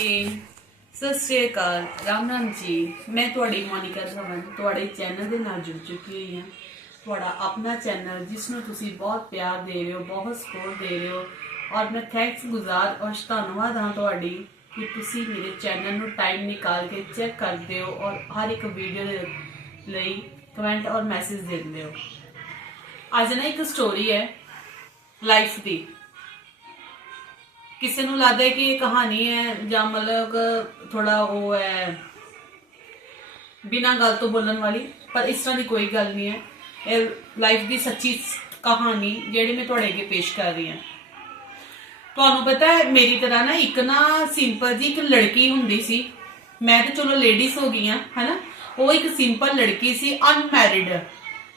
ਜੀ ਸਤਿ ਸ਼੍ਰੀ ਅਕਾਲ, ਰਾਮ ਰਾਮ ਜੀ। ਮੈਂ ਤੁਹਾਡੀ ਮੋਨਿਕਾ ਧਵਨ, ਤੁਹਾਡੇ ਚੈਨਲ ਦੇ ਨਾਲ ਜੁੜ ਚੁੱਕੀ ਹੋਈ ਹਾਂ। ਤੁਹਾਡਾ ਆਪਣਾ ਚੈਨਲ, ਜਿਸ ਨੂੰ ਤੁਸੀਂ ਬਹੁਤ ਪਿਆਰ ਦੇ ਰਹੇ ਹੋ, ਬਹੁਤ ਸਪੋਰਟ ਦੇ ਰਹੇ ਹੋ। ਔਰ ਮੈਂ ਥੈਂਕਸ ਗੁਜ਼ਾਰ ਔਰ ਧੰਨਵਾਦ ਹਾਂ ਤੁਹਾਡੀ ਕਿ ਤੁਸੀਂ ਮੇਰੇ ਚੈਨਲ ਨੂੰ ਟਾਈਮ ਨਿਕਾਲ ਕੇ ਚੈੱਕ ਕਰਦੇ ਹੋ ਔਰ ਹਰ ਇੱਕ ਵੀਡੀਓ ਦੇ ਲਈ ਕਮੈਂਟ ਔਰ ਮੈਸੇਜ ਦਿੰਦੇ ਹੋ। ਅੱਜ ਨਾ ਇੱਕ ਸਟੋਰੀ ਹੈ ਲਾਈਫ ਦੀ। ਕਿਸੇ ਨੂੰ ਲੱਗਦਾ ਕਿ ਇਹ ਕਹਾਣੀ ਹੈ ਜਾਂ ਮਤਲਬ ਥੋੜਾ ਉਹ ਹੈ ਬਿਨਾਂ ਗੱਲ ਤੋਂ ਬੋਲਣ ਵਾਲੀ, ਪਰ ਇਸ ਤਰ੍ਹਾਂ ਦੀ ਕੋਈ ਗੱਲ ਨਹੀਂ ਹੈ। ਇਹ ਲਾਈਫ ਦੀ ਸੱਚੀ ਕਹਾਣੀ ਜਿਹੜੀ ਮੈਂ ਤੁਹਾਡੇ ਅੱਗੇ ਪੇਸ਼ ਕਰ ਰਹੀ ਹਾਂ। ਤੁਹਾਨੂੰ ਪਤਾ ਹੈ, ਮੇਰੀ ਤਰ੍ਹਾਂ ਨਾ ਇੱਕ ਨਾ ਸਿੰਪਲ ਜੀ ਇੱਕ ਲੜਕੀ ਹੁੰਦੀ ਸੀ। ਮੈਂ ਤਾਂ ਚਲੋ ਲੇਡੀਜ਼ ਹੋ ਗਈ ਗਈਆਂ ਹਨਾ? ਉਹ ਇੱਕ ਸਿੰਪਲ ਲੜਕੀ ਸੀ ਅਨਮੈਰਿਡ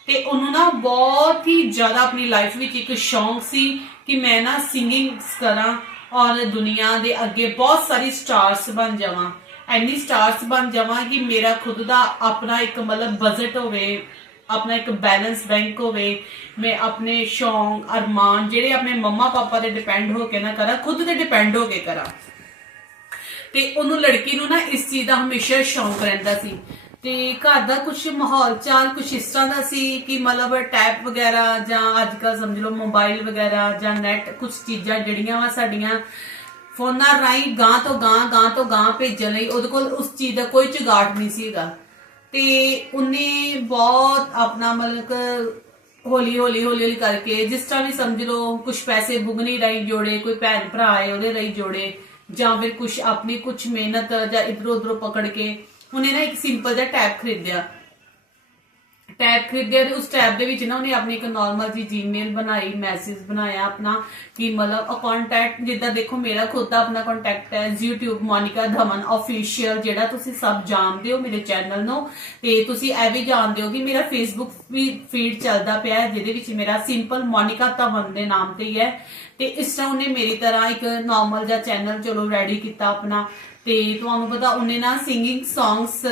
ਤੇ ਉਹਨੂੰ ਨਾ ਬਹੁਤ ਹੀ ਜ਼ਿਆਦਾ ਆਪਣੀ ਲਾਈਫ ਵਿੱਚ ਇੱਕ ਸ਼ੌਂਕ ਸੀ ਕਿ ਮੈਂ ਨਾ ਸਿੰਗਿੰਗ ਕਰਾਂ। ਔਰ ਦੁਨੀਆ ਦੇ ਅੱਗੇ ਬਹੁਤ ਸਾਰੀ ਸਟਾਰਸ ਬਣ ਜਾਵਾਂ। ਐਨੀ ਸਟਾਰਸ ਬਣ ਜਾਵਾਂ ਕਿ ਮੇਰਾ ਖੁਦ ਦਾ ਆਪਣਾ ਇੱਕ ਮਤਲਬ ਬਜਟ ਹੋਵੇ, ਆਪਣਾ ਇੱਕ ਬੈਲੈਂਸ ਬੈਂਕ ਹੋਵੇ। ਮੈਂ ਆਪਣੇ ਸ਼ੌਂਕ, ਅਰਮਾਨ ਜਿਹੜੇ ਆਪਣੇ ਮੰਮਾ ਪਾਪਾ ਤੇ ਡਿਪੈਂਡ ਹੋ ਕੇ ਨਾ ਕਰਾਂ, ਖੁਦ ਤੇ ਡਿਪੈਂਡ ਹੋ ਕੇ ਕਰਾਂ। ਤੇ ਉਹਨੂੰ ਲੜਕੀ ਨੂੰ ਨਾ ਇਸ ਚੀਜ਼ ਦਾ ਹਮੇਸ਼ਾ ਸ਼ੌਂਕ ਰਹਿੰਦਾ ਸੀ ਤੇ ਘਰ ਦਾ ਕੁਝ ਮਾਹੌਲ ਚਾਲ ਕੁਝ ਇਸ ਤਰ੍ਹਾਂ ਦਾ ਸੀ ਕਿ ਮਤਲਬ ਟੈਪ ਵਗੈਰਾ ਜਾਂ ਅੱਜ ਕੱਲ ਸਮਝ ਲਓ ਮੋਬਾਈਲ ਵਗੈਰਾ ਜਾਂ ਨੈਟ ਕੁਝ ਚੀਜ਼ਾਂ ਜਿਹੜੀਆਂ ਵਾ ਸਾਡੀਆਂ ਫੋਨਾਂ ਰਾਹੀਂ ਗਾਂ ਤੋਂ ਗਾਂ ਗਾਂ ਤੋਂ ਗਾਂ ਭੇਜਣ ਲਈ ਉਹਦੇ ਕੋਲ ਉਸ ਚੀਜ਼ ਦਾ ਕੋਈ ਝਗਾੜ ਨਹੀਂ ਸੀਗਾ। ਤੇ ਉਹਨੇ ਬਹੁਤ ਆਪਣਾ ਮਤਲਬ ਹੌਲੀ ਹੌਲੀ ਹੌਲੀ ਹੌਲੀ ਕਰਕੇ ਜਿਸ ਤਰ੍ਹਾਂ ਵੀ ਸਮਝ ਲਓ ਕੁਝ ਪੈਸੇ ਬੁਗਨੀ ਰਾਹੀਂ ਜੋੜੇ, ਕੋਈ ਭੈਣ ਭਰਾ ਆਏ ਉਹਦੇ ਰਾਹੀਂ ਜੋੜੇ ਜਾਂ ਫਿਰ ਕੁਝ ਆਪਣੀ ਕੁਝ ਮਿਹਨਤ ਜਾਂ ਇਧਰੋਂ ਉਧਰੋਂ ਪਕੜ ਕੇ ਉਹਨੇ ਨਾ ਇੱਕ ਸਿੰਪਲ ਜਿਹਾ ਟੈਬ ਖਰੀਦਿਆ। ਟੈਬ ਖਰੀਦਿਆ ਤੇ ਉਸ ਟੈਬ ਦੇ ਵਿੱਚ ਨਾ ਉਹਨੇ ਆਪਣੀ ਇੱਕ ਨਾਰਮਲ ਜੀ ਜੀਮੇਲ ਬਣਾਈ ਮੈਸੇਜ ਬਣਾਇਆ ਆਪਣਾ ਕਿ ਮਤਲਬ ਅ ਕੰਟੈਕਟ ਜਿੱਦਾਂ ਦੇਖੋ ਮੇਰਾ ਖੁਦ ਦਾ ਆਪਣਾ ਕੰਟੈਕਟ ਹੈ, YouTube ਮੋਨਿਕਾ ਧਮਨ ਅਫੀਸ਼ੀਅਲ ਜਿਹੜਾ ਤੁਸੀਂ ਸਭ ਜਾਣਦੇ ਹੋ ਮੇਰੇ ਚੈਨਲ ਨੂੰ ਤੇ ਤੁਸੀਂ ਇਹ ਵੀ ਜਾਣਦੇ ਹੋ ਕਿ ਮੇਰਾ Facebook ਵੀ ਫੀਡ ਚੱਲਦਾ ਪਿਆ ਹੈ, ਜਿਹਦੇ ਵਿੱਚ ਮੇਰਾ ਸਿੰਪਲ ਮੋਨਿਕਾ ਧਮਨ ਦੇ ਨਾਮ ਤੇ ਹੀ ਹੈ। ਤੇ ਇਸ ਤਰ੍ਹਾਂ ਉਹਨੇ ਮੇਰੀ ਤਰ੍ਹਾਂ ਇੱਕ ਨਾਰਮਲ ਜਿਹਾ ਚੈਨਲ ਚਲੋ ਰੈਡੀ ਕੀਤਾ ਆਪਣਾ। ਤੇ ਤੁਹਾਨੂੰ ਪਤਾ ਉਹਨੇ ਨਾ ਸਿੰਗਿੰਗ ਸੌਂਗਸ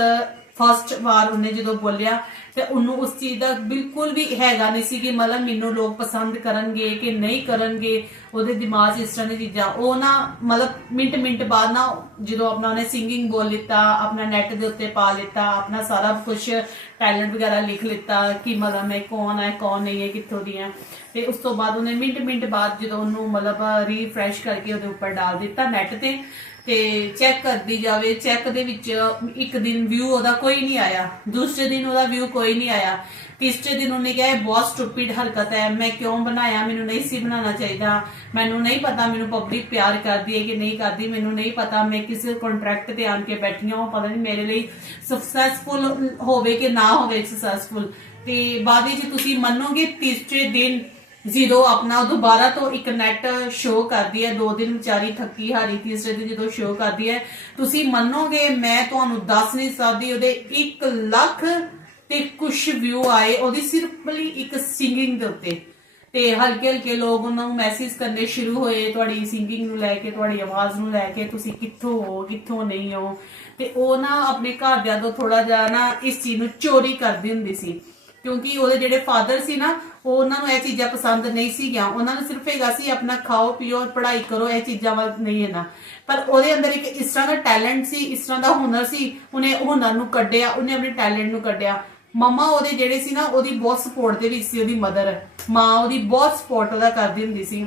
ਫਸਟ ਵਾਰ ਉਹਨੇ ਜਦੋਂ ਬੋਲਿਆ, ਤੇ ਉਹਨੂੰ ਉਸ ਚੀਜ਼ ਦਾ ਬਿਲਕੁਲ ਵੀ ਹੈਗਾ ਨਹੀਂ ਸੀ ਕਿ ਮਤਲਬ ਮੈਨੂੰ ਲੋਕ ਪਸੰਦ ਕਰਨਗੇ ਕਿ ਨਹੀਂ ਕਰਨਗੇ, ਉਹਦੇ ਦਿਮਾਗ 'ਚ ਇਸ ਤਰ੍ਹਾਂ ਦੀ ਚੀਜ਼ਾਂ। ਉਹ ਨਾ ਮਤਲਬ ਮਿੰਟ ਮਿੰਟ ਬਾਅਦ ਨਾ ਜਦੋਂ ਆਪਣਾ ਉਹਨੇ ਸਿੰਗਿੰਗ ਬੋਲ ਲਿੱਤਾ, ਆਪਣਾ ਨੈਟ ਦੇ ਉੱਤੇ ਪਾ ਲਿੱਤਾ, ਆਪਣਾ ਸਾਰਾ ਕੁਝ ਟੈਲੈਂਟ ਵਗੈਰਾ ਲਿਖ ਲਿੱਤਾ ਕਿ ਮਤਲਬ ਮੈਂ ਕੌਣ ਹੈ ਕੌਣ ਨਹੀਂ ਹੈ, ਕਿੱਥੋਂ ਦੀ ਹੈ ਤੇ ਉਸ ਤੋਂ ਬਾਅਦ ਉਹਨੇ ਮਿੰਟ ਮਿੰਟ ਬਾਅਦ ਜਦੋਂ ਉਹਨੂੰ ਮਤਲਬ ਰੀਫਰੈਸ਼ ਕਰਕੇ ਉਹਦੇ ਉੱਪਰ ਡਾਲ ਦਿੱਤਾ ਨੈਟ ਤੇ ਤੇ ਚੈੱਕ ਕਰਦੀ ਜਾਵੇ ਚੈੱਕ ਦੇ ਵਿੱਚ ਇੱਕ ਦਿਨ ਵਿਊ ਉਹਦਾ ਕੋਈ ਨਹੀਂ ਆਇਆ, ਦੂਸਰੇ ਦਿਨ ਉਹਦਾ ਵਿਊ ਕੋਈ ਨਹੀਂ ਆਇਆ। ਤੀਸਰੇ ਦਿਨ ਉਹਨੇ ਕਿਹਾ ਬਹੁਤ ਸਟੂਪਿਡ ਹਰਕਤ ਹੈ, ਮੈਂ ਕਿਉਂ ਬਣਾਇਆ, ਮੈਨੂੰ ਨਹੀਂ ਸੀ ਬਣਾਉਣਾ ਚਾਹੀਦਾ। ਮੈਨੂੰ ਨਹੀਂ ਪਤਾ, ਮੈਨੂੰ ਪਬਲਿਕ ਪਿਆਰ ਕਰਦੀ ਹੈ ਕਿ ਨਹੀਂ ਕਰਦੀ, ਮੈਨੂੰ ਨਹੀਂ ਪਤਾ, ਮੈਂ ਕਿਸੇ ਕੰਟਰੈਕਟ ਤੇ ਆਣ ਕੇ ਬੈਠੀ ਹਾਂ ਪਤਾ ਨਹੀਂ ਮੇਰੇ ਲਈ ਸਕਸੈਸਫੁਲ ਹੋਵੇ ਕਿ ਨਾ ਹੋਵੇ ਸਕਸੈਸਫੁਲ ਤੇ ਬਾਅਦ ਵਿੱਚ ਤੁਸੀਂ ਮੰਨੋਗੇ, ਤੀਸਰੇ ਦਿਨ ਜ਼ੀਰੋ ਆਪਣਾ ਦੁਬਾਰਾ ਤੋਂ ਇੱਕ ਨੈਟ ਸ਼ੋ ਕਰਦੀ ਹੈ, ਦੋ ਦਿਨ ਵਿਚਾਰੀ ਥੱਕੀ ਹਾਰੀ ਤੀਸਰੇ ਦਿਨ ਜਦੋਂ ਸ਼ੋ ਕਰਦੀ ਹੈ, ਤੁਸੀਂ ਮੰਨੋਗੇ, ਮੈਂ ਤੁਹਾਨੂੰ ਦੱਸ ਨਹੀਂ ਸਕਦੀ, ਉਹਦੇ 1 ਲੱਖ ਤੇ ਕੁਝ ਵਿਊ ਆਏ, ਉਹਦੀ ਸਿਰਫ ਇੱਕ ਸਿੰਗਿੰਗ ਦੇ ਉੱਤੇ। ਤੇ ਹਲਕੇ ਹਲਕੇ ਲੋਕ ਉਹਨਾਂ ਨੂੰ ਮੈਸੇਜ ਕਰਨੇ ਸ਼ੁਰੂ ਹੋਏ, ਤੁਹਾਡੀ ਸਿੰਗਿੰਗ ਨੂੰ ਲੈ ਕੇ, ਤੁਹਾਡੀ ਆਵਾਜ਼ ਨੂੰ ਲੈ ਕੇ, ਤੁਸੀਂ ਕਿੱਥੋਂ ਹੋ, ਕਿੱਥੋਂ ਨਹੀਂ ਹੋ? ਤੇ ਉਹ ਨਾ ਆਪਣੇ ਘਰਦਿਆਂ ਤੋਂ ਥੋੜਾ ਜਿਹਾ ਨਾ ਇਸ ਚੀਜ਼ ਨੂੰ ਚੋਰੀ ਕਰਦੀ ਹੁੰਦੀ ਸੀ। ਕਿਉਂਕਿ ਉਹਦੇ ਜਿਹੜੇ ਫਾਦਰ ਸੀ ਨਾ, ਉਹ ਉਹਨਾਂ ਨੂੰ ਇਹ ਚੀਜ਼ਾਂ ਪਸੰਦ ਨਹੀਂ ਸੀ ਗਿਆ ਉਹਨਾਂ ਨੂੰ ਸਿਰਫ ਹੈਗਾ ਸੀ ਆਪਣਾ ਖਾਓ, ਪੀਓ, ਪੜ੍ਹਾਈ ਕਰੋ, ਇਹ ਚੀਜ਼ਾਂ ਵੱਲ ਨਹੀਂ ਹੈ ਨਾ ਪਰ ਉਹਦੇ ਅੰਦਰ ਇੱਕ ਇਸ ਤਰ੍ਹਾਂ ਦਾ ਟੈਲੈਂਟ ਸੀ, ਇਸ ਤਰ੍ਹਾਂ ਦਾ ਹੁਨਰ ਸੀ, ਉਹਨੇ ਹੁਨਰ ਨੂੰ ਕੱਢਿਆ, ਉਹਨੇ ਆਪਣੇ ਟੈਲੈਂਟ ਨੂੰ ਕੱਢਿਆ। ਮਮਾ ਉਹਦੇ ਜਿਹੜੇ ਸੀ ਨਾ, ਉਹਦੀ ਬਹੁਤ ਸਪੋਰਟ ਦੇ ਵਿੱਚ ਸੀ ਉਹਦੀ ਮਦਰ ਮਾਂ ਉਹਦੀ ਬਹੁਤ ਸਪੋਰਟ ਉਹਦਾ ਕਰਦੀ ਹੁੰਦੀ ਸੀ।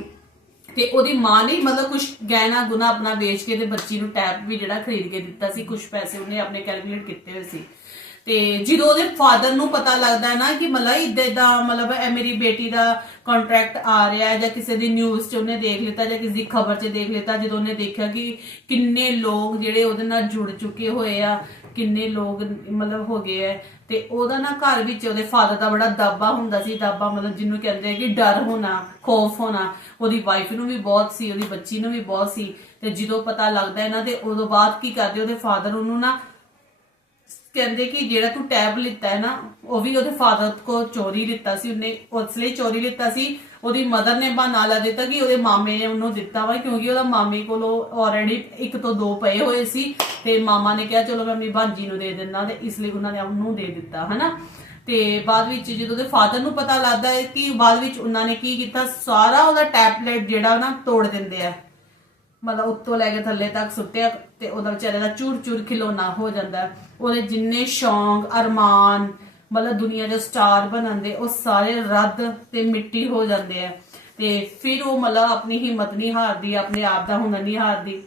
ਤੇ ਉਹਦੀ ਮਾਂ ਨੇ ਮਤਲਬ ਕੁਝ ਗਹਿਣਾ ਗੁਨਾ ਆਪਣਾ ਵੇਚ ਕੇ ਤੇ ਬੱਚੀ ਨੂੰ ਟੈਪ ਵੀ ਜਿਹੜਾ ਖਰੀਦ ਕੇ ਦਿੱਤਾ ਸੀ ਕੁਝ ਪੈਸੇ ਉਹਨੇ ਆਪਣੇ ਕੈਲਕੂਲੇਟ ਕੀਤੇ ਹੋਏ ਸੀ। ਤੇ ਜਦੋਂ ਉਹਦੇ ਫਾਦਰ ਨੂੰ ਪਤਾ ਲੱਗਦਾ ਹੈ ਨਾ ਕਿ ਮਤਲਬ ਇਦਾਂ ਦਾ ਮਤਲਬ ਇਹ ਮੇਰੀ ਬੇਟੀ ਦਾ ਕੰਟਰੈਕਟ ਆ ਰਿਹਾ ਹੈ ਜਾਂ ਕਿਸੇ ਦੀ ਨਿਊਜ਼ 'ਚ ਉਹਨੇ ਦੇਖ ਲਿੱਤਾ ਜਾਂ ਕਿਸੇ ਦੀ ਖਬਰ 'ਚ ਦੇਖ ਲਿੱਤਾ, ਜਦੋਂ ਉਹਨੇ ਦੇਖਿਆ ਕਿ ਕਿੰਨੇ ਲੋਕ ਜਿਹੜੇ ਉਹਦੇ ਨਾਲ ਜੁੜ ਚੁੱਕੇ ਹੋਏ ਆ, ਕਿੰਨੇ ਲੋਕ ਮਤਲਬ ਹੋ ਗਏ ਐ ਤੇ ਉਹਦਾ ਨਾ ਘਰ ਵਿੱਚ ਉਹਦੇ ਫਾਦਰ ਦਾ ਬੜਾ ਦਾਬਾ ਹੁੰਦਾ ਸੀ, ਦਾਬਾ ਮਤਲਬ ਜਿਹਨੂੰ ਕਹਿੰਦੇ ਕਿ ਡਰ ਹੋਣਾ, ਖੌਫ ਹੋਣਾ, ਉਹਦੀ ਵਾਈਫ ਨੂੰ ਵੀ ਬਹੁਤ ਸੀ, ਉਹਦੀ ਬੱਚੀ ਨੂੰ ਵੀ ਬਹੁਤ ਸੀ, ਤੇ ਜਦੋਂ ਪਤਾ ਲੱਗਦਾ ਇਹਨਾਂ ਤੇ ਉਦੋਂ ਬਾਅਦ ਕੀ ਕਰਦੇ, ਉਹਦੇ ਫਾਦਰ ਉਹਨੂੰ ਨਾ ਕਹਿੰਦੇ ਕਿ ਜਿਹੜਾ ਤੂੰ ਟੈਬ ਲਿੱਤਾ ਹੈ ਨਾ, ਉਹ ਵੀ ਉਹਦੇ ਫਾਦਰ ਕੋ ਚੋਰੀ ਲਿੱਤਾ ਸੀ, ਉਹਨੇ ਉਸ ਲਈ ਚੋਰੀ ਲਿੱਤਾ ਸੀ। ਉਹਦੀ ਮਦਰ ਨੇ ਬਹਾਨਾ ਲਾ ਦਿੱਤਾ ਕਿ ਉਹਦੇ ਮਾਮੇ ਨੇ ਉਹਨੂੰ ਦਿੱਤਾ ਵਾ, ਕਿਉਂਕਿ ਉਹਦਾ ਮਾਮੇ ਕੋਲੋਂ ਆਲਰੇਡੀ ਇੱਕ ਤੋਂ ਦੋ ਪਏ ਹੋਏ ਸੀ। ਤੇ ਮਾਮਾ ਨੇ ਕਿਹਾ, ਚਲੋ ਮੈਂ ਆਪਣੀ ਭਾਂਜੀ ਨੂੰ ਦੇ ਦਿੰਦਾ ਤੇ ਇਸ ਲਈ ਉਹਨਾਂ ਨੇ ਉਹਨੂੰ ਦੇ ਦਿੱਤਾ, ਹਨਾ? ਤੇ ਬਾਅਦ ਵਿੱਚ ਜਦੋਂ ਉਹਦੇ ਫਾਦਰ ਨੂੰ ਪਤਾ ਲੱਗਦਾ ਹੈ ਕਿ ਬਾਅਦ ਵਿੱਚ ਉਹਨਾਂ ਨੇ ਕੀ ਕੀਤਾ, ਸਾਰਾ ਉਹਦਾ ਟੈਬਲੇਟ ਜਿਹੜਾ ਨਾ ਤੋੜ ਦਿੰਦੇ ਆ। ਮਤਲਬ ਉੱਤੋਂ ਲੈ ਕੇ ਥੱਲੇ ਤੱਕ ਸੁੱਟਿਆ ਤੇ ਉਹਦਾ ਵਿਚਾਰੇ ਦਾ ਚੂਰ ਚੂਰ ਖਿਲੌਣਾ ਹੋ ਜਾਂਦਾ ਹੈ। ਉਹਦੇ ਜਿੰਨੇ ਸ਼ੌਂਕ, ਅਰਮਾਨ, ਮਤਲਬ ਦੁਨੀਆ ਦੇ ਸਟਾਰ ਬਣਨ ਦੇ, ਉਹ ਸਾਰੇ ਰੱਦ ਤੇ ਮਿੱਟੀ ਹੋ ਜਾਂਦੇ ਆ ਤੇ ਫਿਰ ਉਹ ਮਤਲਬ ਆਪਣੀ ਹਿੰਮਤ ਨਹੀਂ ਹਾਰਦੀ, ਆਪਣੇ ਆਪ ਦਾ ਹੁਨਰ ਨਹੀਂ ਹਾਰਦੀ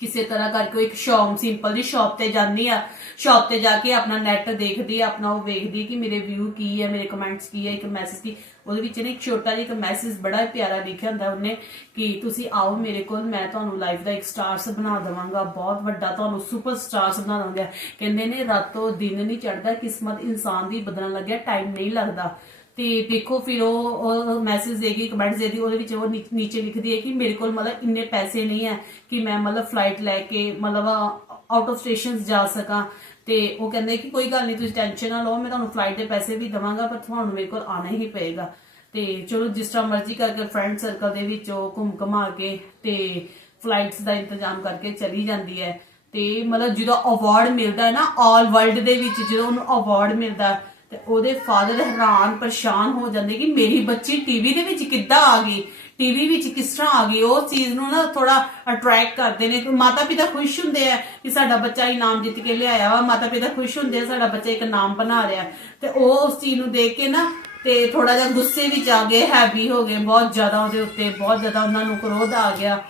ਕਿਸੇ ਤਰ੍ਹਾਂ ਕਰਕੇ ਉਹ ਇੱਕ ਸ਼ੌਪ ਸਿੰਪਲ ਦੀ ਸ਼ਾਪ ਤੇ ਜਾਂਦੀ ਆ। ਸ਼ਾਪ ਤੇ ਜਾ ਕੇ ਆਪਣਾ ਨੈਟ ਦੇਖਦੀ ਆ ਆਪਣਾ ਉਹ ਵੇਖਦੀ ਕਿ ਮੇਰੇ ਵਿਊ ਕੀ ਹੈ ਮੇਰੇ ਕਮੈਂਟਸ ਕੀ ਹੈ ਇੱਕ ਮੈਸੇਜ ਕੀ। ਉਹਦੇ ਵਿੱਚ ਨੇ ਇੱਕ ਛੋਟਾ ਜਿਹਾ ਇੱਕ ਮੈਸੇਜ ਬੜਾ ਪਿਆਰਾ ਲਿਖਿਆ ਹੁੰਦਾ ਉਹਨੇ ਕਿ ਤੁਸੀਂ ਆਓ ਮੇਰੇ ਕੋਲ, ਮੈਂ ਤੁਹਾਨੂੰ ਲਾਈਫ ਦਾ ਇੱਕ ਸਟਾਰਸ ਬਣਾ ਦੇਵਾਂਗਾ, ਬਹੁਤ ਵੱਡਾ ਤੁਹਾਨੂੰ ਸੁਪਰ ਸਟਾਰਸ ਬਣਾ ਦਵਾਂਗਾ। ਕਹਿੰਦੇ ਨੇ, ਰਾਤੋਂ ਦਿਨ ਨਹੀਂ ਚੜਦਾ ਕਿਸਮਤ ਇਨਸਾਨ ਦੀ ਬਦਲਣ ਲੱਗਿਆ ਟਾਈਮ ਨਹੀਂ ਲੱਗਦਾ। ਤੇ ਦੇਖੋ ਫਿਰ ਉਹ ਮੈਸੇਜ ਦੇਗੀ ਕਮੈਂਟਸ ਦੇਦੀ ਉਹਦੇ ਵਿੱਚ ਉਹ ਨੀਚੇ ਲਿਖਦੀ ਹੈ ਕਿ ਮੇਰੇ ਕੋਲ ਮਤਲਬ ਇੰਨੇ ਪੈਸੇ ਨਹੀਂ ਹੈ ਕਿ ਮੈਂ ਮਤਲਬ ਫਲਾਈਟ ਲੈ ਕੇ ਮਤਲਬ ਆਊਟ ਆਫ ਸਟੇਸ਼ਨਸ ਜਾ ਸਕਾਂ। ਤੇ ਉਹ ਕਹਿੰਦੇ ਕਿ ਕੋਈ ਗੱਲ ਨਹੀਂ, ਤੁਸੀਂ ਟੈਨਸ਼ਨ ਨਾ ਲਓ, ਮੈਂ ਤੁਹਾਨੂੰ ਫਲਾਈਟ ਦੇ ਪੈਸੇ ਵੀ ਦਵਾਂਗਾ, ਪਰ ਤੁਹਾਨੂੰ ਮੇਰੇ ਕੋਲ ਆਣਾ ਹੀ ਪਏਗਾ। ਤੇ ਚਲੋ ਜਿਸ ਤਰ੍ਹਾਂ ਮਰਜ਼ੀ ਕਰਕੇ ਫਰੈਂਡ ਸਰਕਲ ਦੇ ਵਿੱਚ ਉਹ ਘੁੰਮ ਘਮਾ ਕੇ ਤੇ ਫਲਾਈਟਸ ਦਾ ਇੰਤਜ਼ਾਮ ਕਰਕੇ ਚਲੀ ਜਾਂਦੀ ਹੈ। ਤੇ ਮਤਲਬ ਜਦੋਂ ਅਵਾਰਡ ਮਿਲਦਾ ਹੈ ਨਾ ਆਲ ਵਰਲਡ ਦੇ ਵਿੱਚ ਜਦੋਂ ਉਹਨੂੰ ਅਵਾਰਡ ਮਿਲਦਾ ਤੇ ਉਹਦੇ ਫਾਦਰ ਹੈਰਾਨ, ਪਰੇਸ਼ਾਨ ਹੋ ਜਾਂਦੇ ਕਿ ਮੇਰੀ ਬੱਚੀ ਟੀਵੀ ਦੇ ਵਿੱਚ ਕਿੱਦਾਂ ਆ ਗਈ? ਟੀਵੀ ਵਿੱਚ ਕਿਸ ਤਰ੍ਹਾਂ ਆ ਗਈ? ਉਹ ਚੀਜ਼ ਨੂੰ ਨਾ ਥੋੜਾ ਅਟਰੈਕਟ ਕਰਦੇ ਨੇ। ਮਾਤਾ ਪਿਤਾ ਖੁਸ਼ ਹੁੰਦੇ ਆ ਕਿ ਸਾਡਾ ਬੱਚਾ ਇਨਾਮ ਜਿੱਤ ਕੇ ਲਿਆਇਆ ਵਾ। ਮਾਤਾ ਪਿਤਾ ਖੁਸ਼ ਹੁੰਦੇ ਆ, ਸਾਡਾ ਬੱਚਾ ਇੱਕ ਨਾਮ ਬਣਾ ਰਿਹਾ। ਤੇ ਉਹ ਉਸ ਚੀਜ਼ ਨੂੰ ਦੇਖ ਕੇ ਨਾ ਤੇ ਥੋੜਾ ਜਿਹਾ ਗੁੱਸੇ ਵਿੱਚ ਆ ਗਏ ਹੈਵੀ ਹੋ ਗਏ। ਬਹੁਤ ਜ਼ਿਆਦਾ ਉਹਦੇ ਉੱਤੇ, ਬਹੁਤ ਜ਼ਿਆਦਾ ਉਹਨਾਂ ਨੂੰ ਕ੍ਰੋਧ ਆ ਗਿਆ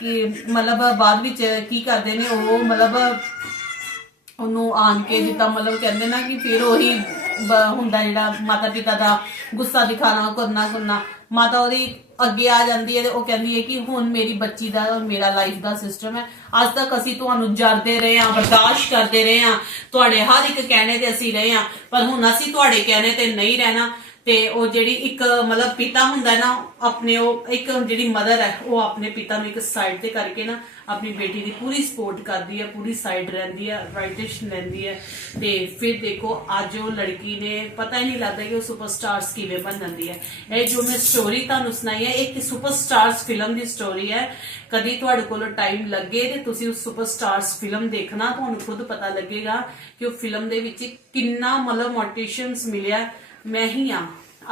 ਕਿ ਮਤਲਬ ਬਾਅਦ ਵਿੱਚ ਕੀ ਕਰਦੇ ਨੇ, ਉਹ ਮਤਲਬ ਉਹਨੂੰ ਆਣ ਕੇ ਜਿੱਦਾਂ ਮਤਲਬ ਕਹਿੰਦੇ ਨਾ ਕਿ ਫਿਰ ਉਹੀ ਬ- ਹੁੰਦਾ ਜਿਹੜਾ ਮਾਤਾ ਪਿਤਾ ਦਾ ਗੁੱਸਾ ਦਿਖਾਣਾ, ਕਰਨਾ ਕਰਨਾ ਮਾਤਾ ਉਹਦੀ ਅੱਗੇ ਆ ਜਾਂਦੀ ਹੈ ਤੇ ਉਹ ਕਹਿੰਦੀ ਹੈ ਕਿ ਹੁਣ ਮੇਰੀ ਬੱਚੀ ਦਾ ਔਰ ਮੇਰਾ ਲਾਈਫ ਦਾ ਸਿਸਟਮ ਹੈ। ਅੱਜ ਤੱਕ ਅਸੀਂ ਤੁਹਾਨੂੰ ਜਰਦੇ ਰਹੇ ਹਾਂ, ਬਰਦਾਸ਼ਤ ਕਰਦੇ ਰਹੇ ਹਾਂ। ਤੁਹਾਡੇ ਹਰ ਇੱਕ ਕਹਿਣੇ ਤੇ ਅਸੀਂ ਰਹੇ ਹਾਂ, ਪਰ ਹੁਣ ਅਸੀਂ ਤੁਹਾਡੇ ਕਹਿਣੇ ਤੇ ਨਹੀਂ ਰਹਿਣਾ। ਤੇ ਉਹ ਜਿਹੜੀ ਇੱਕ, ਮਤਲਬ ਪਿਤਾ ਹੁੰਦਾ ਹੈ ਨਾ, ਆਪਣੇ ਉਹ ਇੱਕ ਜਿਹੜੀ ਮਦਰ ਹੈ, ਉਹ ਆਪਣੇ ਪਿਤਾ ਨੂੰ ਇੱਕ ਸਾਈਡ ਤੇ ਕਰਕੇ ਨਾ ਆਪਣੀ ਬੇਟੀ ਦੀ ਪੂਰੀ ਸਪੋਰਟ ਕਰਦੀ ਹੈ, ਪੂਰੀ ਸਾਈਡ ਰਹਿੰਦੀ ਹੈ ਰਾਈਟਿਸ਼ ਲੈਂਦੀ ਹੈ। ਤੇ ਫਿਰ ਦੇਖੋ, ਅੱਜ ਉਹ ਲੜਕੀ ਨੇ, ਪਤਾ ਹੀ ਨਹੀਂ ਲੱਗਦਾ ਕਿ ਉਹ ਸੁਪਰਸਟਾਰਸ ਕਿਵੇਂ ਬਣ ਜਾਂਦੀ ਹੈ। ਇਹ ਜੋ ਮੈਂ ਸਟੋਰੀ ਤੁਹਾਨੂੰ ਸੁਣਾਈ ਹੈ, ਇਹ ਇੱਕ ਸੁਪਰਸਟਾਰਸ ਫਿਲਮ ਦੀ ਸਟੋਰੀ ਹੈ। ਕਦੀ ਤੁਹਾਡੇ ਕੋਲ ਟਾਈਮ ਲੱਗੇ ਤੇ ਤੁਸੀਂ ਉਸ ਸੁਪਰਸਟਾਰਸ ਫਿਲਮ ਦੇਖਣਾ, ਤੁਹਾਨੂੰ ਖੁਦ ਪਤਾ ਲੱਗੇਗਾ ਕਿ ਉਹ ਫਿਲਮ ਦੇ ਵਿੱਚ ਕਿੰਨਾ, ਮਤਲਬ ਮੋਟੀਵੇਸ਼ਨਸ ਮਿਲਿਆ। ਮੈਂ ਹੀ ਆ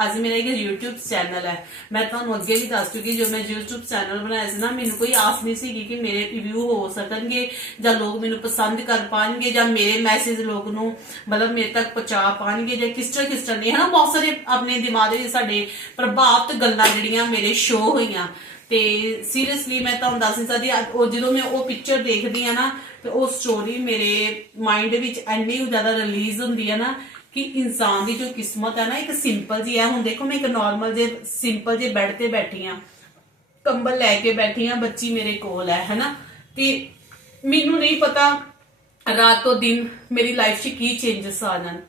ਅੱਜ ਮੇਰਾ ਇੱਕ YouTube ਚੈਨਲ ਹੈ। ਮੈਂ ਤੁਹਾਨੂੰ ਅੱਗੇ ਵੀ ਦੱਸ ਚੁੱਕੀ ਜੋ ਮੈਂ YouTube ਚੈਨਲ ਬਣਾਇਆ ਸੀ ਨਾ, ਮੈਨੂੰ ਕੋਈ ਆਸ ਨਹੀਂ ਸੀ ਕਿ ਮੇਰੇ ਰਿਵਿਊ ਹੋ ਸਕਣਗੇ, ਜਾਂ ਲੋਕ ਮੈਨੂੰ ਪਸੰਦ ਕਰ ਪਾਣਗੇ, ਜਾਂ ਮੇਰੇ ਮੈਸੇਜ ਲੋਕ ਨੂੰ ਮਤਲਬ ਮੇਰੇ ਤੱਕ ਪਹੁੰਚਾ ਪਾਣਗੇ, ਜਾਂ ਕਿਸ ਤਰ੍ਹਾਂ ਕਿਸ ਤਰ੍ਹਾਂ ਨਹੀਂ ਹੈ ਬਹੁਤ ਸਾਰੇ ਆਪਣੇ ਦਿਮਾਗ ਦੇ ਵਿੱਚ ਸਾਡੇ ਪ੍ਰਭਾਵਿਤ ਗੱਲਾਂ ਜਿਹੜੀਆਂ ਮੇਰੇ ਸ਼ੋਅ ਹੋਈਆਂ। ਤੇ ਸੀਰੀਅਸਲੀ ਮੈਂ ਤੁਹਾਨੂੰ ਦੱਸ ਨਹੀਂ ਸਕਦੀ ਉਹ ਜਦੋਂ ਮੈਂ ਉਹ ਪਿਕਚਰ ਦੇਖਦੀ ਆ ਨਾ, ਤੇ ਉਹ ਸਟੋਰੀ ਮੇਰੇ ਮਾਈਂਡ ਵਿੱਚ ਇੰਨੀ ਜ਼ਿਆਦਾ ਰਿਲੀਜ਼ ਹੁੰਦੀ ਹੈ ਨਾ ਕਿ ਇਨਸਾਨ ਦੀ ਜੋ ਕਿਸਮਤ ਹੈ ਨਾ, ਇੱਕ ਸਿੰਪਲ ਜੀ ਹੈ ਹੁਣ ਦੇਖੋ, ਮੈਂ ਇੱਕ ਨਾਰਮਲ ਜੇ ਸਿੰਪਲ ਜੇ ਬੈੱਡ ਤੇ ਬੈਠੀ ਆ। ਕੰਬਲ ਲੈ ਕੇ ਬੈਠੀ ਆ, ਬੱਚੀ ਮੇਰੇ ਕੋਲ ਹੈ ਹੈਨਾ? ਤੇ ਮੈਨੂੰ ਨਹੀਂ ਪਤਾ ਰਾਤ ਤੋਂ ਦਿਨ ਮੇਰੀ ਲਾਈਫ 'ਚ ਕੀ ਚੇਂਜਸ ਆ ਜਾਣ।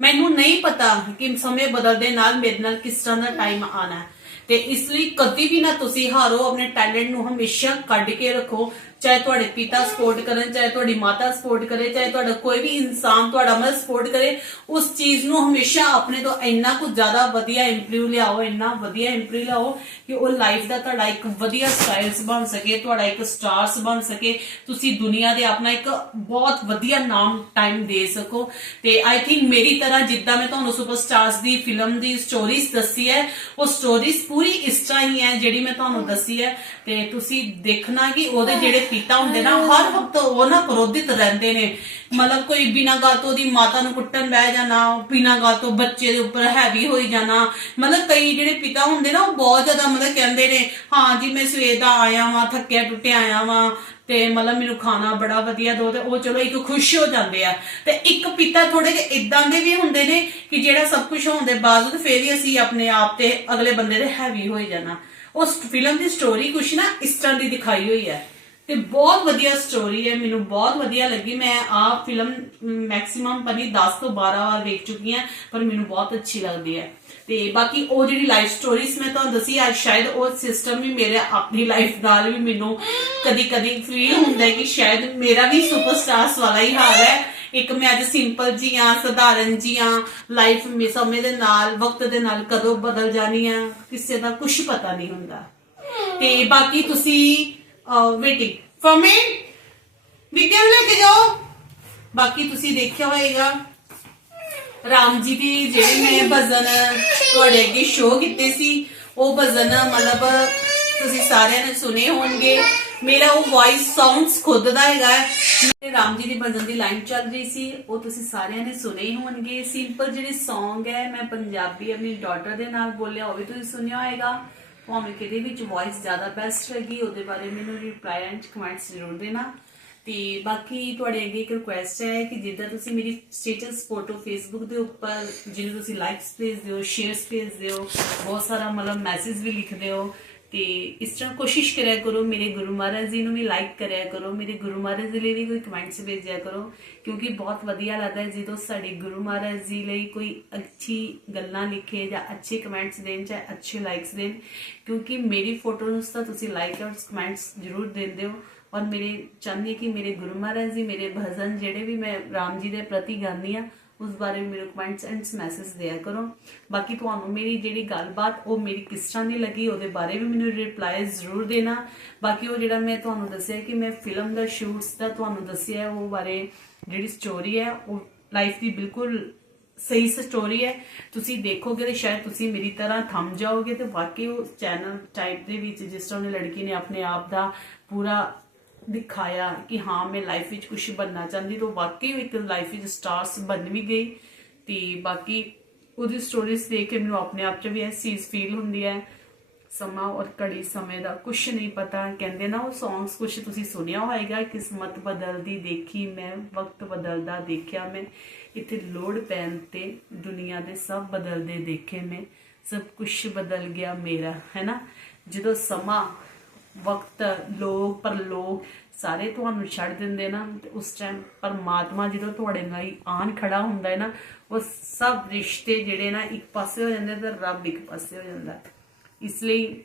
ਮੈਨੂੰ ਨਹੀਂ ਪਤਾ ਕਿ ਸਮੇਂ ਬਦਲਦੇ ਨਾਲ ਮੇਰੇ ਨਾਲ ਕਿਸ ਤਰ੍ਹਾਂ ਦਾ ਟਾਈਮ ਆਣਾ ਹੈ ਤੇ ਇਸ ਲਈ ਕਦੀ ਵੀ ਨਾ ਤੁਸੀਂ ਹਾਰੋ ਆਪਣੇ ਟੈਲੈਂਟ ਨੂੰ ਹਮੇਸ਼ਾ ਕੱਢ ਕੇ ਰੱਖੋ। ਚਾਹੇ ਤੁਹਾਡੇ ਪਿਤਾ ਸਪੋਰਟ ਕਰਨ, ਚਾਹੇ ਤੁਹਾਡੀ ਮਾਤਾ ਸਪੋਰਟ ਕਰੇ, ਚਾਹੇ ਤੁਹਾਡਾ ਕੋਈ ਵੀ ਇਨਸਾਨ ਤੁਹਾਡਾ ਮਤਲਬ ਸਪੋਰਟ ਕਰੇ, ਉਸ ਚੀਜ਼ ਨੂੰ ਹਮੇਸ਼ਾ ਆਪਣੇ ਤੋਂ ਇੰਨਾ ਕੁ ਜ਼ਿਆਦਾ ਵਧੀਆ ਇੰਪਰੂਵ ਲਿਆਓ, ਇੰਨਾ ਵਧੀਆ ਇੰਪਰੂਵ ਲਿਆਓ ਕਿ ਉਹ ਲਾਈਫ ਦਾ ਤੁਹਾਡਾ ਇੱਕ ਵਧੀਆ ਸਟਾਈਲਸ ਬਣ ਸਕੇ, ਤੁਹਾਡਾ ਇੱਕ ਸਟਾਰਸ ਬਣ ਸਕੇ। ਤੁਸੀਂ ਦੁਨੀਆ ਦੇ ਆਪਣਾ ਇੱਕ ਬਹੁਤ ਵਧੀਆ ਨਾਮ ਟਾਈਮ ਦੇ ਸਕੋ। ਤੇ ਆਈ ਥਿੰਕ ਮੇਰੀ ਤਰ੍ਹਾਂ ਜਿੱਦਾਂ ਮੈਂ ਤੁਹਾਨੂੰ ਸੁਪਰਸਟਾਰਸ ਦੀ ਫਿਲਮ ਦੀ ਸਟੋਰੀਜ਼ ਦੱਸੀ ਹੈ, ਉਹ ਸਟੋਰੀਜ਼ ਪੂਰੀ ਇਸ ਤਰ੍ਹਾਂ ਹੀ ਹੈ ਜਿਹੜੀ ਮੈਂ ਤੁਹਾਨੂੰ ਦੱਸੀ ਹੈ। ਤੇ ਤੁਸੀਂ ਦੇਖਣਾ ਕਿ ਉਹਦੇ ਜਿਹੜੇ ਪਿਤਾ ਹੁੰਦੇ ਨਾ, ਹਰ ਵਕਤ ਉਹ ਨਾ ਰਹਿੰਦੇ ਨੇ। ਮਤਲਬ ਕੋਈ ਬਿਨਾਂ ਗੱਲ ਤੋਂ ਉਹਦੀ ਮਾਤਾ ਨੂੰ ਕੁੱਟਣ ਬਹਿ ਜਾਣਾ, ਬਿਨਾਂ ਗੱਲ ਤੋਂ ਬੱਚੇ ਦੇ ਉੱਪਰ ਹੈਵੀ ਹੋਈ ਜਾਣਾ, ਮਤਲਬ ਕਈ ਜਿਹੜੇ ਪਿਤਾ ਹੁੰਦੇ ਨਾ, ਉਹ ਬਹੁਤ ਜ਼ਿਆਦਾ ਮਤਲਬ ਕਹਿੰਦੇ ਨੇ, ਹਾਂ ਜੀ, ਮੈਂ ਸਵੇਰ ਦਾ ਆਇਆ ਵਾਂ, ਥੱਕਿਆ ਟੁੱਟਿਆ ਆਇਆ ਵਾਂ, ਤੇ ਮਤਲਬ ਮੈਨੂੰ ਖਾਣਾ ਬੜਾ ਵਧੀਆ ਦੋ, ਤੇ ਉਹ ਚਲੋ ਇੱਕ ਖੁਸ਼ ਹੋ ਜਾਂਦੇ ਆ। ਤੇ ਇੱਕ ਪਿਤਾ ਥੋੜੇ ਜਿਹੇ ਇਦਾਂ ਦੇ ਵੀ ਹੁੰਦੇ ਨੇ ਕਿ ਜਿਹੜਾ ਸਭ ਕੁਝ ਹੋਣ ਦੇ ਬਾਵਜੂਦ ਫੇਰ ਵੀ ਅਸੀਂ ਆਪਣੇ ਆਪ ਤੇ ਅਗਲੇ ਬੰਦੇ ਦੇ ਹੈਵੀ ਹੋਈ ਜਾਣਾ। ਉਸ ਫਿਲਮ ਦੀ ਸਟੋਰੀ ਕੁਛ ਨਾ ਇਸ ਤਰ੍ਹਾਂ ਦੀ ਦਿਖਾਈ ਹੋਈ ਹੈ। ਤੇ ਬਹੁਤ ਵਧੀਆ ਸਟੋਰੀ ਹੈ, ਮੈਨੂੰ ਬਹੁਤ ਵਧੀਆ ਲੱਗੀ। ਮੈਂ ਆਹ ਫਿਲਮ ਮੈਕਸਿਮਮ ਪਨੀ 10 ਤੋਂ 12 ਵਾਰ ਵੇਖ ਚੁੱਕੀ ਹਾਂ, ਪਰ ਮੈਨੂੰ ਬਹੁਤ ਅੱਛੀ ਲੱਗਦੀ ਹੈ। ਤੇ ਬਾਕੀ ਉਹ ਜਿਹੜੀ ਲਾਈਫ ਸਟੋਰੀਜ਼ ਮੈਂ ਤੁਹਾਨੂੰ ਦੱਸੀ ਅੱਜ ਸ਼ਾਇਦ ਉਹ ਸਿਸਟਮ ਵੀ ਮੇਰੇ ਆਪਣੀ ਲਾਈਫ ਨਾਲ ਵੀ ਮੈਨੂੰ ਕਦੀ ਕਦੀ ਫੀਲ ਹੁੰਦਾ ਹੈ ਕਿ ਸ਼ਾਇਦ ਮੇਰਾ ਵੀ ਸੁਪਰਸਟਾਰਸ ਵਾਲਾ ਹੀ ਹਾਲ ਹੈ। ਇੱਕ ਮੈਂ ਅੱਜ ਸਿੰਪਲ ਜੀ ਆ ਸਧਾਰਨ ਜੀ ਆ ਲਾਈਫ ਸਮੇਂ ਦੇ ਨਾਲ, ਵਕਤ ਦੇ ਨਾਲ ਕਦੋਂ ਬਦਲ ਜਾਣੀ ਆ, ਕਿਸੇ ਦਾ ਕੁਝ ਪਤਾ ਨਹੀਂ ਹੁੰਦਾ। ਤੇ ਬਾਕੀ ਤੁਸੀਂ ਵੇਟਿੰਗ ਫॉर मी ਲੈ ਕੇ ਜਾਓ। ਬਾਕੀ ਤੁਸੀਂ ਦੇਖਿਆ ਹੋਏਗਾ, ਰਾਮ ਜੀ ਦੀ ਜਿਹੜੇ ਮੈਂ ਭਜਨ, ਤੁਹਾਡੇ ਅੱਗੇ ਸ਼ੋਅ ਕੀਤੇ ਸੀ, ਉਹ ਭਜਨ, ਮਤਲਬ ਤੁਸੀਂ ਸਾਰਿਆਂ ਨੇ ਸੁਨੇ ਹੋਣਗੇ। ਮੇਰਾ ਉਹ ਵੌਇਸ ਸਾਊਂਡਸ ਖੁਦ ਦਾ ਹੈਗਾ ਮੇਰੇ ਰਾਮ ਜੀ ਦੀ ਭਜਨ ਦੀ ਲਾਈਨ ਚੱਲ ਰਹੀ ਸੀ, ਉਹ ਤੁਸੀਂ ਸਾਰਿਆਂ ਨੇ ਸੁਣੇ ਹੋਣਗੇ। ਸਿੰਪਲ ਜਿਹੜੇ Song ਹੈ, ਮੈਂ ਪੰਜਾਬੀ ਆਪਣੀ ਡਾਟਰ ਦੇ ਨਾਲ ਬੋਲਿਆ, ਉਹ ਵੀ ਤੁਸੀਂ ਸੁਣਿਆ ਹੋਏਗਾ। ਭਾਵੇਂ ਕਿਹਦੇ ਵਿੱਚ ਵੌਇਸ ਜ਼ਿਆਦਾ ਬੈਸਟ ਲੱਗੀ ਉਹਦੇ ਬਾਰੇ ਮੈਨੂੰ ਰਿਪਲਾਈ ਐਂਡ ਕਮੈਂਟਸ ਜ਼ਰੂਰ ਦੇਣਾ ਤੇ ਬਾਕੀ ਤੁਹਾਡੇ ਅੱਗੇ ਇੱਕ ਰਿਕੁਐਸਟ ਹੈ ਕਿ ਜਿੱਦਾਂ ਤੁਸੀਂ ਮੇਰੀ ਸਟੇਟਸ ਫੋਟੋ ਫੇਸਬੁੱਕ ਦੇ ਉੱਪਰ ਜਿਹਨੂੰ ਤੁਸੀਂ ਲਾਈਕਸ ਭੇਜਦੇ ਹੋ ਸ਼ੇਅਰਸ ਭੇਜਦੇ ਹੋ ਬਹੁਤ ਸਾਰਾ ਮਤਲਬ ਮੈਸੇਜ ਵੀ ਲਿਖਦੇ ਹੋ ਤੇ ਇਸ ਤਰ੍ਹਾਂ ਕੋਸ਼ਿਸ਼ ਕਰਿਆ ਕਰੋ, ਮੇਰੇ ਗੁਰੂ ਮਹਾਰਾਜ ਜੀ ਨੂੰ ਵੀ ਲਾਈਕ ਕਰਿਆ ਕਰੋ, ਮੇਰੇ ਗੁਰੂ ਮਹਾਰਾਜ ਜੀ ਲਈ ਵੀ ਕੋਈ ਕਮੈਂਟਸ ਭੇਜਿਆ ਕਰੋ, ਕਿਉਂਕਿ ਬਹੁਤ ਵਧੀਆ ਲੱਗਦਾ ਹੈ ਜਦੋਂ ਸਾਡੇ ਗੁਰੂ ਮਹਾਰਾਜ ਜੀ ਲਈ ਕੋਈ ਅੱਛੀ ਗੱਲਾਂ ਲਿਖੇ ਜਾਂ ਅੱਛੇ ਕਮੈਂਟਸ ਦੇਣ ਜਾਂ ਅੱਛੇ ਲਾਈਕਸ ਦੇਣ, ਕਿਉਂਕਿ ਮੇਰੀ ਫੋਟੋ ਨੂੰ ਤਾਂ ਤੁਸੀਂ ਲਾਈਕ ਔਰ ਕਮੈਂਟਸ ਜ਼ਰੂਰ ਦਿੰਦੇ ਹੋ ਔਰ ਮੇਰੇ ਚਾਹੁੰਦੀ ਕਿ ਮੇਰੇ ਗੁਰੂ ਮਹਾਰਾਜ ਜੀ, ਮੇਰੇ ਭਜਨ ਜਿਹੜੇ ਵੀ ਮੈਂ ਰਾਮ ਜੀ ਦੇ ਪ੍ਰਤੀ ਗਾਉਂਦੀ ਆ ਉਸ ਬਾਰੇ ਮੇਰੇ ਕਮੈਂਟਸ ਐਂਡ ਮੈਸੇਜ ਦਿਆ ਕਰੋ। ਬਾਕੀ ਤੁਹਾਨੂੰ ਮੇਰੀ ਜਿਹੜੀ ਗੱਲਬਾਤ, ਉਹ ਮੇਰੀ ਕਿਸ ਤਰ੍ਹਾਂ ਦੀ ਲੱਗੀ, ਉਹਦੇ ਬਾਰੇ ਵੀ ਮੈਨੂੰ ਰਿਪਲਾਈ ਜ਼ਰੂਰ ਦੇਣਾ। ਬਾਕੀ ਉਹ ਜਿਹੜਾ ਮੈਂ ਤੁਹਾਨੂੰ ਦੱਸਿਆ ਕਿ ਮੈਂ ਫਿਲਮ ਦਾ ਸ਼ੂਟਸ ਦਾ ਤੁਹਾਨੂੰ ਦੱਸਿਆ, ਉਹ ਬਾਰੇ ਜਿਹੜੀ ਸਟੋਰੀ ਹੈ, ਉਹ ਲਾਈਫ ਦੀ ਬਿਲਕੁਲ ਸਹੀ ਸਟੋਰੀ ਹੈ। ਤੁਸੀਂ ਦੇਖੋਗੇ ਤੇ ਸ਼ਾਇਦ ਤੁਸੀਂ ਮੇਰੀ ਤਰ੍ਹਾਂ ਥੰਮ ਜਾਓਗੇ ਤੇ ਵਾਕਈ ਉਹ ਚੈਨਲ ਟਾਈਪ ਦੇ ਵਿੱਚ ਜਿਸ ਤਰ੍ਹਾਂ ਉਹ ਲੜਕੀ ਨੇ ਆਪਣੇ ਆਪ ਦਾ ਪੂਰਾ ਦਿਖਾਇਆ ਕਿ ਹਾਂ, ਮੈਂ ਲਾਈਫ ਵਿੱਚ ਕੁਝ ਬਣਨਾ ਚਾਹੁੰਦੀ ਤਾਂ ਵਾਕਈ ਇੱਕ ਲਾਈਫ ਵਿੱਚ ਸਟਾਰਸ ਬਣ ਵੀ ਗਈ ਤੇ ਬਾਕੀ ਉਹਦੀ ਸਟੋਰੀਜ਼ ਦੇਖ ਕੇ ਮੈਨੂੰ ਆਪਣੇ ਆਪ 'ਚ ਵੀ ਇਹ ਚੀਜ਼ ਫੀਲ ਹੁੰਦੀ ਹੈ। ਸਮਾਂ ਔਰ ਘੜੀ ਸਮੇਂ ਦਾ ਕੁਝ ਨਹੀਂ ਪਤਾ। ਕਹਿੰਦੇ ਨਾ ਉਹ ਸੌਂਗਸ ਕੁਝ ਤੁਸੀਂ ਸੁਣਿਆ ਹੋਏਗਾ, ਕਿਸਮਤ ਬਦਲਦੀ ਦੇਖੀ ਮੈਂ, ਵਕਤ ਬਦਲਦਾ ਦੇਖਿਆ ਮੈਂ, ਇੱਥੇ ਲੋੜ ਪੈਣ ਤੇ ਦੁਨੀਆ ਦੇ ਸਭ ਬਦਲਦੇ ਦੇਖੇ ਮੈਂ, ਸਭ ਕੁਝ ਬਦਲ ਗਿਆ ਮੇਰਾ, ਹੈ ਨਾ? ਜਦੋਂ ਸਮਾਂ ਵਕਤ, ਲੋਕ ਪਰ ਸਾਰੇ ਤੁਹਾਨੂੰ ਛੱਡ ਦਿੰਦੇ ਨਾ, ਤੇ ਉਸ ਟਾਈਮ ਪਰਮਾਤਮਾ ਜਦੋਂ ਤੁਹਾਡੇ ਨਾਲ ਆਣ ਖੜਾ ਹੁੰਦਾ ਹੈ ਨਾ, ਉਹ ਸਭ ਰਿਸ਼ਤੇ ਜਿਹੜੇ ਨਾ ਇੱਕ ਪਾਸੇ ਹੋ ਜਾਂਦੇ ਤੇ ਰੱਬ ਇੱਕ ਪਾਸੇ ਹੋ ਜਾਂਦਾ। ਇਸ ਲਈ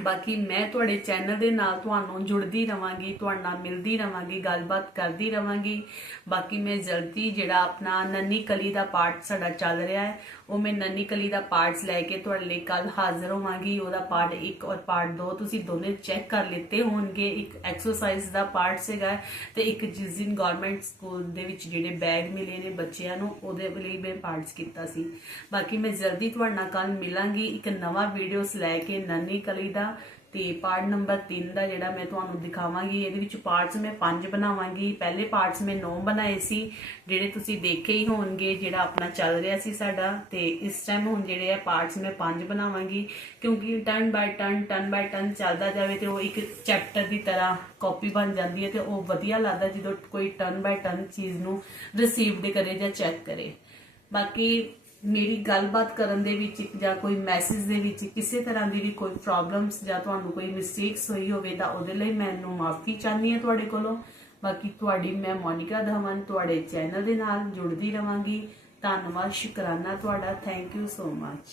ਬਾਕੀ ਮੈਂ ਤੁਹਾਡੇ ਚੈਨਲ ਦੇ ਨਾਲ ਤੁਹਾਨੂੰ ਜੁੜਦੀ ਰਵਾਂਗੀ, ਤੁਹਾਡੇ ਨਾਲ ਮਿਲਦੀ ਰਵਾਂਗੀ, ਗੱਲਬਾਤ ਕਰਦੀ ਰਵਾਂਗੀ। ਬਾਕੀ ਮੈਂ ਜਲਦੀ ਜਿਹੜਾ ਆਪਣਾ ਨੰਨੀ ਕਲੀ ਦਾ ਪਾਠ ਸਾਡਾ ਚੱਲ ਰਿਹਾ ਹੈ ਉਹ ਮੈਂ ਨੰਨੀ ਕਲੀ ਦਾ ਪਾਰਟਸ ਲੈ ਕੇ ਤੁਹਾਡੇ ਲਈ ਕੱਲ ਹਾਜ਼ਰ ਹੋਵਾਂਗੀ, ਉਹਦਾ ਪਾਰਟ 1 ਔਰ ਪਾਰਟ 2 ਤੁਸੀਂ ਦੋਨੇ ਚੈੱਕ ਕਰ ਲਿੱਤੇ ਹੋਣਗੇ। ਇੱਕ ਐਕਸਰਸਾਈਜ਼ ਦਾ ਪਾਰਟ ਸੀਗਾ ਤੇ ਇੱਕ ਜਿਸ ਦਿਨ ਗਵਰਨਮੈਂਟ ਸਕੂਲ ਦੇ ਵਿੱਚ ਜਿਹੜੇ ਬੈਗ ਮਿਲੇ ਨੇ ਬੱਚਿਆਂ ਨੂੰ, ਉਹਦੇ ਲਈ ਮੈਂ ਪਾਰਟਸ ਕੀਤਾ ਸੀ। ਬਾਕੀ ਮੈਂ ਜਲਦੀ ਤੁਹਾਡੇ ਨਾਲ ਕੱਲ ਮਿਲਾਂਗੀ। ਇੱਕ ਨਵਾਂ ਵੀਡੀਓਸ ਲੈ ਕੇ ਨੰਨੀ ਕਲੀ ਦਾ ਤੇ ਪਾਰਟ ਨੰਬਰ 3 ਦਾ ਜਿਹੜਾ ਮੈਂ ਤੁਹਾਨੂੰ ਦਿਖਾਵਾਂਗੀ, ਇਹਦੇ ਵਿੱਚ ਪਾਰਟਸ ਮੈਂ 5 ਬਣਾਵਾਂਗੀ। ਪਹਿਲੇ ਪਾਰਟਸ ਮੈਂ 9 ਬਣਾਏ ਸੀ, ਜਿਹੜੇ ਤੁਸੀਂ ਦੇਖੇ ਹੀ ਹੋਣਗੇ, ਜਿਹੜਾ ਆਪਣਾ ਚੱਲ ਰਿਹਾ ਸੀ ਸਾਡਾ। ਤੇ ਇਸ ਟਾਈਮ ਹੁਣ ਜਿਹੜੇ ਆ ਪਾਰਟਸ ਮੈਂ 5 ਬਣਾਵਾਂਗੀ, ਕਿਉਂਕਿ turn by turn turn by turn ਚੱਲਦਾ ਜਾਵੇ ਤੇ ਉਹ ਇੱਕ ਚੈਪਟਰ ਦੀ ਤਰ੍ਹਾਂ ਕਾਪੀ ਬਣ ਜਾਂਦੀ ਹੈ ਤੇ ਉਹ ਵਧੀਆ ਲੱਗਦਾ ਜਦੋਂ ਕੋਈ ਟਰਨ ਬਾਈ ਟਰਨ ਚੀਜ਼ ਨੂੰ ਰਿਸੀਵਡ ਕਰੇ ਜਾਂ ਚੈੱਕ ਕਰੇ। ਬਾਕੀ ਮੇਰੀ ਗੱਲਬਾਤ ਕਰਨ ਦੇ ਵਿੱਚ ਜਾਂ ਕੋਈ ਮੈਸੇਜ ਦੇ ਵਿੱਚ ਕਿਸੇ ਤਰ੍ਹਾਂ ਦੀ ਵੀ ਕੋਈ ਪ੍ਰੋਬਲਮਸ ਜਾਂ ਤੁਹਾਨੂੰ ਕੋਈ ਮਿਸਟੇਕਸ ਹੋਈ ਹੋਵੇ ਤਾਂ ਉਹਦੇ ਲਈ ਮੈਨੂੰ ਮਾਫੀ ਚਾਹਨੀ ਹਾਂ ਤੁਹਾਡੇ ਕੋਲੋਂ। ਬਾਕੀ ਤੁਹਾਡੀ ਮੈਂ ਮੋਨਿਕਾ ਧਵਨ ਤੁਹਾਡੇ ਚੈਨਲ ਦੇ ਨਾਲ ਜੁੜਦੀ ਰਵਾਂਗੀ। ਧੰਨਵਾਦ, ਸ਼ੁਕਰਾਨਾ ਤੁਹਾਡਾ। Thank you so much